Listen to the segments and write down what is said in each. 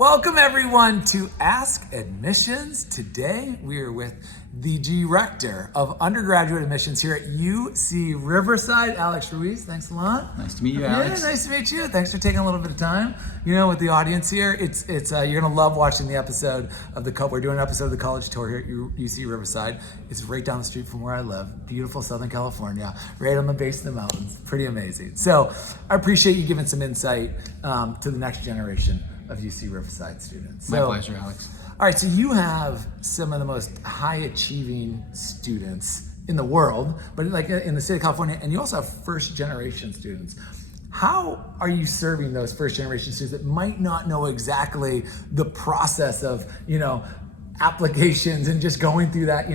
Welcome everyone to Ask Admissions. Today we are with the Director of Undergraduate Admissions here at UC Riverside, Alex Ruiz. Thanks a lot. Nice to meet you, Alex. Yeah, nice to meet you. Thanks for taking a little bit of time. You know, with the audience here, it's you're gonna love watching the episode of we're doing an episode of the college tour here at UC Riverside. It's right down the street from where I live, beautiful Southern California, right on the base of the mountains. Pretty amazing. So I appreciate you giving some insight to the next generation of UC Riverside students. My pleasure, Alex. All right, so you have some of the most high-achieving students in the world, but like in the state of California, and you also have first-generation students. How are you serving those first-generation students that might not know exactly the process of, applications and just going through that,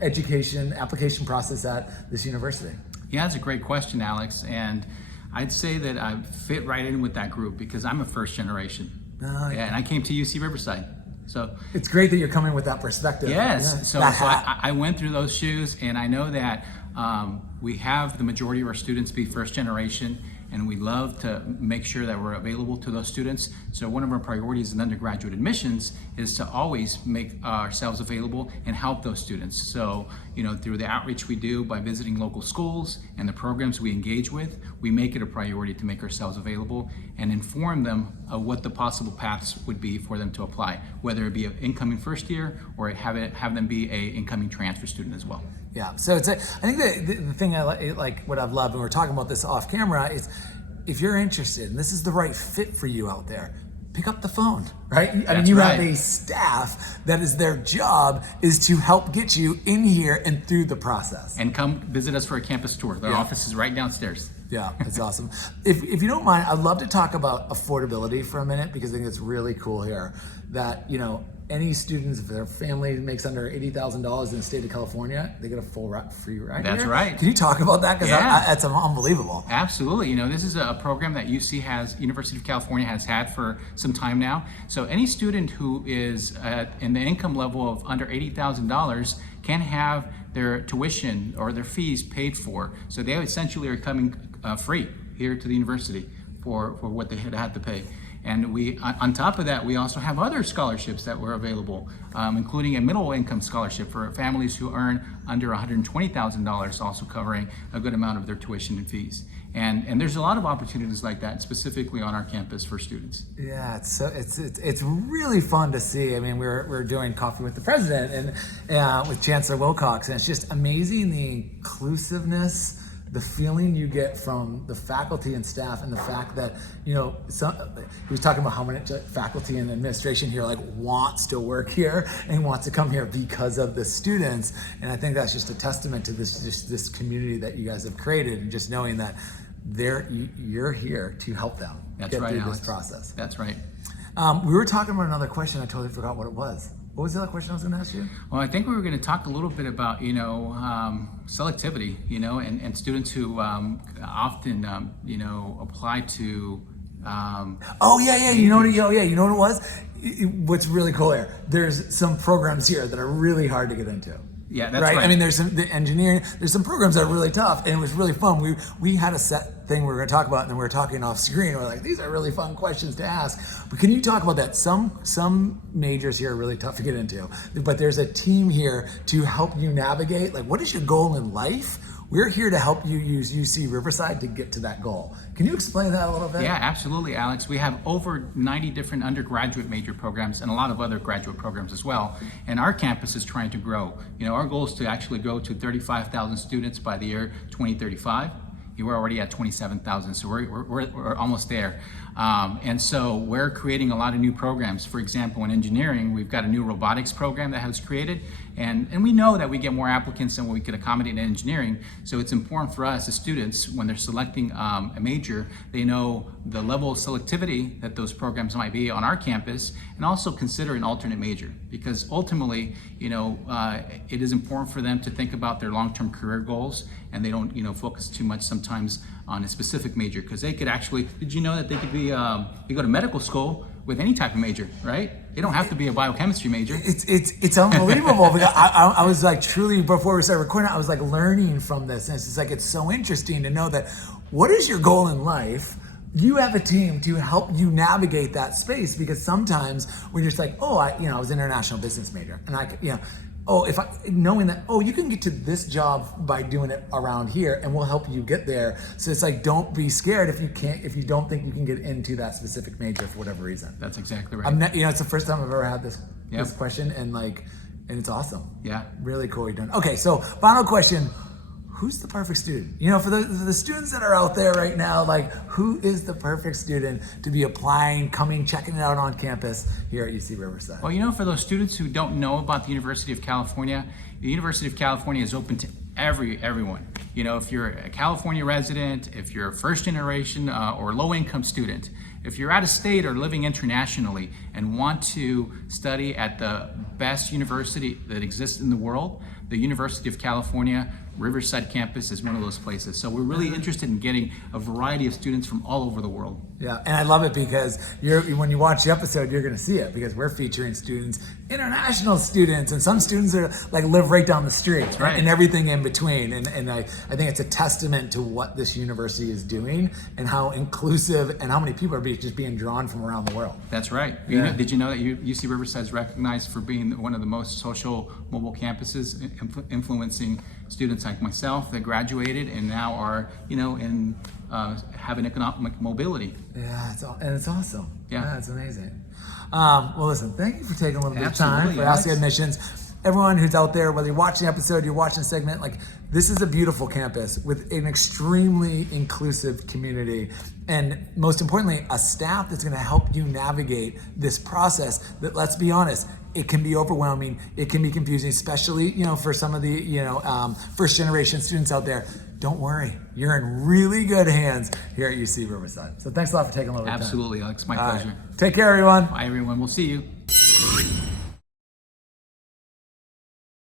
application process at this university? Yeah, that's a great question, Alex. And I'd say that I fit right in with that group because I'm a first generation. Yeah, and I came to UC Riverside. So it's great that you're coming with that perspective. Yes, so I went through those shoes, and I know that we have the majority of our students be first generation, and we love to make sure that we're available to those students. So one of our priorities in undergraduate admissions is to always make ourselves available and help those students. So, through the outreach we do by visiting local schools and the programs we engage with, we make it a priority to make ourselves available and inform them of what the possible paths would be for them to apply, whether it be an incoming first year or have them be a incoming transfer student as well. Yeah, so I think the thing I like what I've loved, and we're talking about this off camera, is if you're interested and this is the right fit for you out there, pick up the phone, right? I mean, you have a staff that is their job is to help get you in here and through the process. And come visit us for a campus tour. The office is right downstairs. Yeah, it's awesome. If you don't mind, I'd love to talk about affordability for a minute because I think it's really cool here that, any students, if their family makes under $80,000 in the state of California, they get a full free ride. That's here. right. Can you talk about that? Because that's unbelievable. Absolutely. This is a program that University of California has had for some time now. So any student who is in the income level of under $80,000 can have their tuition or their fees paid for. So they essentially are coming free here to the university for what they had to pay. And we, on top of that, we also have other scholarships that were available, including a middle income scholarship for families who earn under $120,000, also covering a good amount of their tuition and fees. And there's a lot of opportunities like that, specifically on our campus for students. Yeah, it's really fun to see. I mean, we're doing Coffee with the President and with Chancellor Wilcox, and it's just amazing the inclusiveness, the feeling you get from the faculty and staff, and the fact that he was talking about how many faculty and administration here wants to work here and wants to come here because of the students, and I think that's just a testament to this community that you guys have created, and just knowing that you're here to help them get through this process. That's right. We were talking about another question. I totally forgot what it was. What was the other question I was going to ask you? Well, I think we were going to talk a little bit about, selectivity, and students who often, apply to. Oh yeah. You know what it was? What's really cool here? There's some programs here that are really hard to get into. Yeah, that's right. I mean, there's the engineering. There's some programs that are really tough, and it was really fun. We had a set thing we were going to talk about, and then we were talking off screen. We're like, these are really fun questions to ask. But can you talk about that? Some majors here are really tough to get into, but there's a team here to help you navigate. Like, what is your goal in life? We're here to help you use UC Riverside to get to that goal. Can you explain that a little bit? Yeah, absolutely, Alex. We have over 90 different undergraduate major programs and a lot of other graduate programs as well. And our campus is trying to grow. Our goal is to actually grow to 35,000 students by the year 2035. We're already at 27,000, so we're almost there. And so we're creating a lot of new programs. For example, in engineering, we've got a new robotics program that has created, and we know that we get more applicants than what we could accommodate in engineering. So it's important for us as students, when they're selecting a major, they know the level of selectivity that those programs might be on our campus, and also consider an alternate major. Because ultimately, it is important for them to think about their long-term career goals, and they don't, focus too much sometimes on a specific major, because they could actually, did you know that they could be, you go to medical school with any type of major, right? They don't have to be a biochemistry major. It's unbelievable. Because I was truly, before we started recording, I was learning from this, and it's just it's so interesting to know that what is your goal in life you have a team to help you navigate that space, because sometimes when you're just like, oh, I was an international business major, and knowing that, oh, you can get to this job by doing it around here, and we'll help you get there. So it's like, don't be scared if you don't think you can get into that specific major for whatever reason. That's exactly right. I'm not, it's the first time I've ever had this Yep. question, and it's awesome. Yeah. Really cool you're doing. Okay, so final question. Who's the perfect student? For the students that are out there right now, who is the perfect student to be applying, coming, checking it out on campus here at UC Riverside? Well, for those students who don't know about the University of California, the University of California is open to everyone. If you're a California resident, if you're a first generation or low income student, if you're out of state or living internationally and want to study at the best university that exists in the world, the University of California Riverside campus is one of those places. So we're really interested in getting a variety of students from all over the world. Yeah, and I love it because when you watch the episode, you're going to see it, because we're featuring students, international students, and some students are live right down the street, right, and everything in between. And I think it's a testament to what this university is doing and how inclusive and how many people are just being drawn from around the world. That's right. Yeah. Did you know that UC Riverside is recognized for being one of the most social mobile campuses, influencing students like myself that graduated and now are, having economic mobility. Yeah, it's awesome. Yeah, it's amazing. Well, listen, thank you for taking a little bit of time Absolutely, for Asking Admissions. Everyone who's out there, whether you're watching the episode, you're watching the segment, this is a beautiful campus with an extremely inclusive community, and most importantly, a staff that's going to help you navigate this process that, let's be honest, it can be overwhelming, it can be confusing, especially for some of the first generation students out there. Don't worry, you're in really good hands here at UC Riverside. So thanks a lot for taking a little bit of time. Absolutely, Alex. My pleasure. Right. Take care, everyone. Bye, everyone. We'll see you.